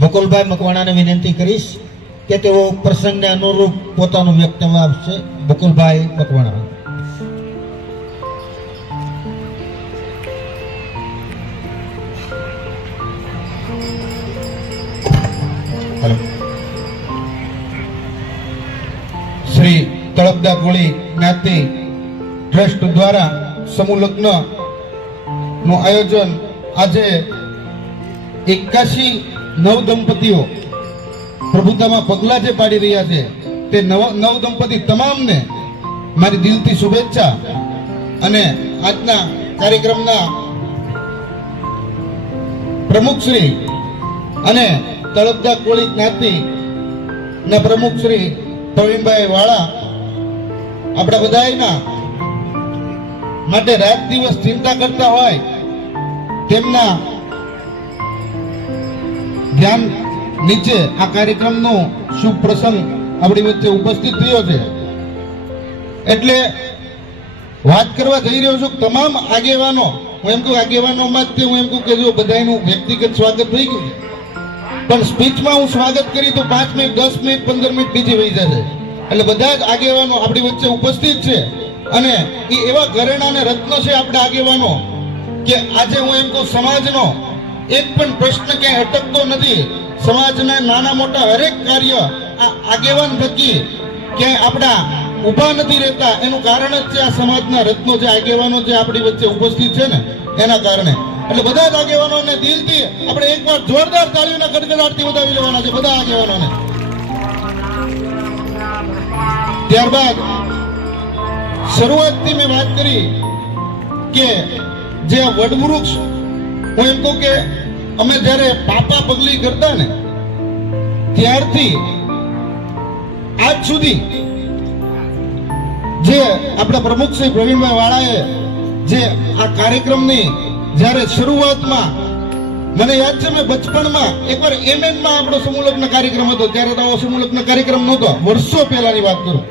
બકુલભાઈ મકવાણાને વિનંતી કરીશ કે તેઓ પ્રસંગને અનુરૂપ પોતાનું વ્યક્તવ્ય આપશે. બકુલભાઈ મકવાણા. શ્રી તળપદા કોળી જ્ઞાતિ ટ્રસ્ટ દ્વારા સમૂહ લગ્ન નું આયોજન આજે 81 નવ દંપતીઓ પ્રભુતામાં પગલા જે પાડી રહ્યા છે તે નવ દંપતી તમામને મારી દિલથી શુભેચ્છા. અને આજના કાર્યક્રમના પ્રમુખ શ્રી અને તળપદા કોળી જ્ઞાતિ ના પ્રમુખ શ્રી પ્રવીણભાઈ વાળા આપણા બધાના માટે રાત દિવસ ચિંતા કરતા હોય તેમના ધ્યાન નીચે આ કાર્યક્રમનો શુભ પ્રસંગ આપણી વચ્ચે ઉપસ્થિત થયો છે. એટલે વાત કરવા જઈ રહ્યો છું તમામ આગેવાનો. હું એમ કહું આગેવાનોમાં જ હું એમ કહું કે જો બધાનું વ્યક્તિગત સ્વાગત થઈ ગયું પણ સ્પીચમાં હું સ્વાગત કરી તો 5 મિનિટ 10 મિનિટ 15 મિનિટ બીજી વહી જશે. એટલે બધા જ આગેવાનો આપણી વચ્ચે ઉપસ્થિત છે અને એ એવા ઘરેણા અને રત્નો છે આપણા આગેવાનો કે આજે હું એમ કહું સમાજનો એક પણ પ્રશ્ન ક્યાંય અટકતો નથી. સમાજના નાના મોટા હરેક કાર્ય આ આગેવાન થકી ક્યાંય આપણા ઊભા નથી રહેતા. એનું કારણ જ છે આ સમાજના રત્નો જે આગેવાનો જે આપણી વચ્ચે ઉપસ્થિત છે ને એના કારણે. એટલે બધા જ આગેવાનોને દિલથી આપણે એકવાર જોરદાર તાળીઓના ગડગડાટથી વધાવી લેવાના છે બધા આગેવાનોને. ત્યારબાદ શરૂઆતથી મેં વાત કરી કે જે વડવૃક્ષ હું એમ કહું કે અમે જ્યારે પાપા પગલી કરતા ને ત્યારથી આજ સુધી જે આપણા પ્રમુખ શ્રી પ્રવીણભાઈ વાળાએ જે આ કાર્યક્રમની જ્યારે શરૂઆતમાં મને યાદ છે મેં બચપણમાં એકવાર MN માં આપણો સમૂહ લગ્ન કાર્યક્રમ હતો ત્યારે તો આવો સમૂહ લગ્ન કાર્યક્રમ નહોતો. વર્ષો પહેલાની વાત કરું.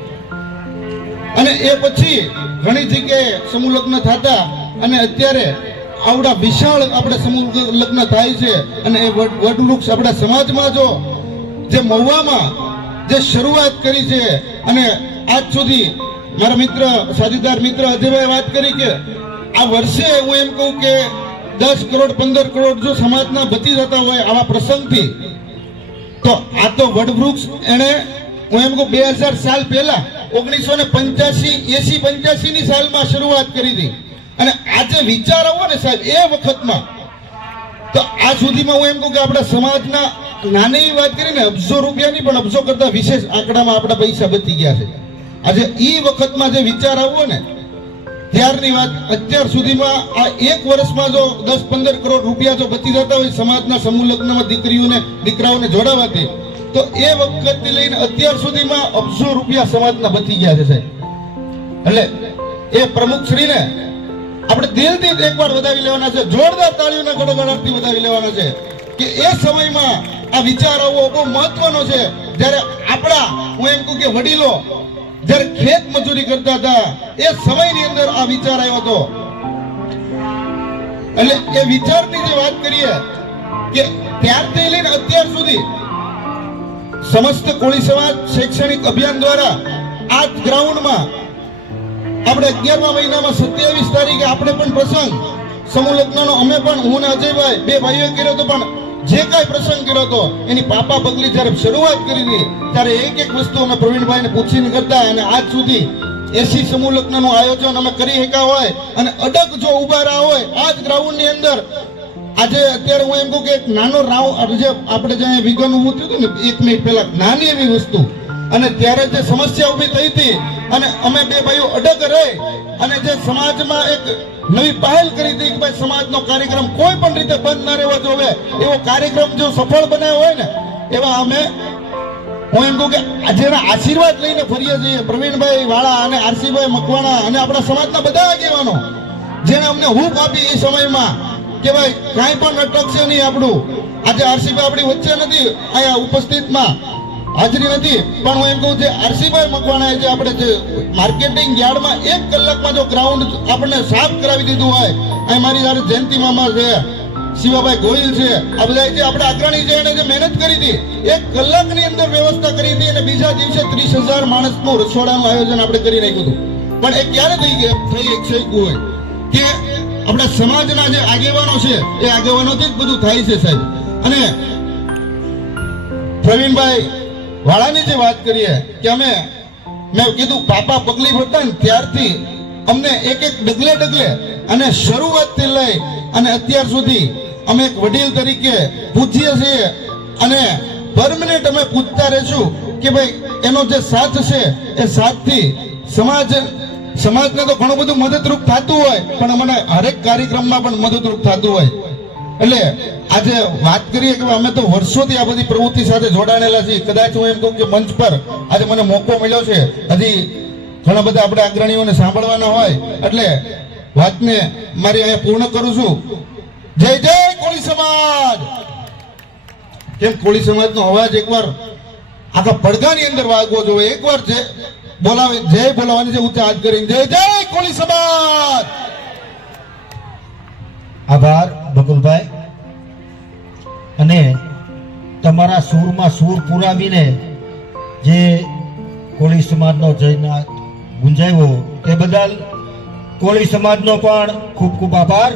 અને એ પછી ઘણી જગ્યાએ સમૂહ લગ્ન થતા અને અત્યારે આવડા વિશાળ આપણે સમૂહ લગ્ન થાય છે. અને એ વડવૃક્ષ આપણા સમાજમાં જો જે મહુવામાં જે શરૂઆત કરી છે અને આજ સુધી મારા મિત્ર સાથીદાર મિત્ર અજયભાઈ વાત કરી કે આ વર્ષે હું એમ કહું કે 10 કરોડ 15 કરોડ જો સમાજના બચી જતા હોય આવા પ્રસંગથી તો આ તો વડવૃક્ષ એને હું એમ કહું 2000 સાલ પહેલા 1985 ની સાલમાં શરૂઆત કરી હતી. અને આજે વિચાર આવો ને સાહેબ એ વખતમાં તો આ સુધીમાં હું એમ કહું કે આપણા સમાજના નાની વાત કરીને અબજો રૂપિયાની પણ અબજો કરતા વિશેષ આંકડામાં આપણા પૈસા બચી ગયા છે. આજે એ વખતમાં જે વિચાર આવ્યો ને ત્યારની વાત અત્યાર સુધીમાં આ એક વર્ષમાં જો 10-15 કરોડ રૂપિયા જો બચી જતા હોય સમાજના સમૂહ લગ્નમાં દીકરાઓને જોડાવાથી તો એ વખતથી લઈને અત્યાર સુધીમાં અબજો રૂપિયા સમાજના બચી ગયા છે સાહેબ. એટલે એ પ્રમુખ શ્રીને આપણે દિલથી એકવાર વધાવી લેવાના છે. જોરદાર તાળીઓના ગડગડાટથી વધાવી લેવાના છે કે એ સમયમાં આ વિચાર આવવો બહુ મહત્વનો છે. જ્યારે આપણા હું એમ કહું કે વડીલો જ્યારે ખેત મજૂરી કરતા હતા એ સમયની અંદર આ વિચાર આવ્યો હતો. એટલે એ વિચારની જે વાત કરીએ કે ત્યારથી લઈને અત્યાર સુધી સમસ્ત કોળી સમાજ શૈક્ષણિક અભિયાન દ્વારા આ ગ્રાઉન્ડમાં આપણે 11મા મહિનામાં 27 તારીખે આપણે પણ પ્રસંગ સમૂહ લગ્નનો અમે પણ હું ને અજયભાઈ બે ભાઈઓ કર્યો હતો. પણ જે કાંઈ પ્રસંગ કર્યો હતો એની પાપા પગલી જ્યારે શરૂઆત કરી હતી ત્યારે એક વસ્તુ અમે પ્રવીણભાઈને પૂછીને કરતા અને આજ સુધી 80 સમૂહ લગ્નનું આયોજન અમે કરી શક્યા હોય અને અડગ જો ઉભા રહ્યા હોય આ જ ગ્રાઉન્ડની અંદર. આજે અત્યારે હું એમ કહું કે એક નાનો રાઉન્ડ જે આપણે જે વિગન ઊભું થયું હતું ને 1 મિનિટ પહેલા નાની એવી વસ્તુ અને ત્યારે જે સમસ્યા ઊભી થઈ હતી અને અમે બે ભાઈઓ અડગ રહી અને જે સમાજમાં એક નવી પહેલ કરી હતી કે ભાઈ સમાજનો કાર્યક્રમ કોઈ પણ રીતે બંધ ના રહેવો જોઈએ એવો કાર્યક્રમ જો સફળ બનાવ્યો હોય ને એવા અમે હું એમ કહું કે જેના આશીર્વાદ લઈને ફરીએ છીએ પ્રવીણભાઈ વાળા અને આરસીભાઈ મકવાણા અને આપણા સમાજના બધા આગેવાનો જેને અમને હૂફ આપી એ સમયમાં કે ભાઈ કાંઈ પણ અટકશે નહીં આપણું. આજે આરસીભાઈ આપણી વચ્ચે નથી અહીંયા ઉપસ્થિતમાં હાજરી નથી પણ હું એમ કહું છે આરસીભાઈ મકવાણાએ જે આપણે જે માર્કેટિંગ યાર્ડમાં 1 કલાકમાં જો ગ્રાઉન્ડ આપણને સાફ કરાવી દીધું હોય અહીં મારી સાથે જયંતિ મામા છે શિવાભાઈ ગોહિલ છે, આ બધા જે આપણા અગ્રણી છે એને જે મહેનત કરી હતી, 1 કલાકની અંદર વ્યવસ્થા કરી હતી અને બીજા દિવસે 30,000 માણસનું રસોડાનું આયોજન આપણે કરી નાખ્યું હતું. પણ એ ક્યારે થઈ શક્યું હોય કે આપણા સમાજના જે આગેવાનો છે એ આગેવાનોથી જ બધું થાય છે સાહેબ. અને પ્રવીણભાઈ વાળાની જે વાત કરીએ કે મેં કીધું પાપા પગલી ભરતા ને ત્યારથી અમને એક ડગલે અને શરૂઆતથી લઈ અને અત્યાર સુધી અમે એક વડીલ તરીકે પૂજીએ છીએ અને પરમનન્ટ અમે પૂછતા રહેશું કે ભાઈ એનો જે સાથ છે એ સાથથી સમાજને તો ઘણું બધું મદદરૂપ થતું હોય પણ અમને હરેક કાર્યક્રમમાં પણ મદદરૂપ થતું હોય. એટલે આજે વાત કરીએ કે અમે તો વર્ષોથી આ બધી પ્રવૃત્તિ સાથે જોડાયેલા છીએ. કદાચ હું એમ કહું કે મંચ પર આજે મને મોકો મળ્યો છે, હજી ઘણા બધા આપણે અગ્રણીઓને સાંભળવાના હોય એટલે વાતને મારી અહીંયા પૂર્ણ કરું છું. જય જય કોળી સમાજ. કેમ કોળી સમાજનો અવાજ એકવાર આખા પડઘાની અંદર વાગવો જોઈએ. એકવાર જે બોલાવે જય બોલાવવાની છે ઊંચા હાથ કરીને જય જય કોળી સમાજ. આભાર બકુલભાઈ. અને તમારા સૂરમાં સૂર પુરાવીને જે કોળી સમાજનો જયનાથ ગુંજાવ્યો તે બદલ કોળી સમાજનો પણ ખૂબ ખૂબ આભાર.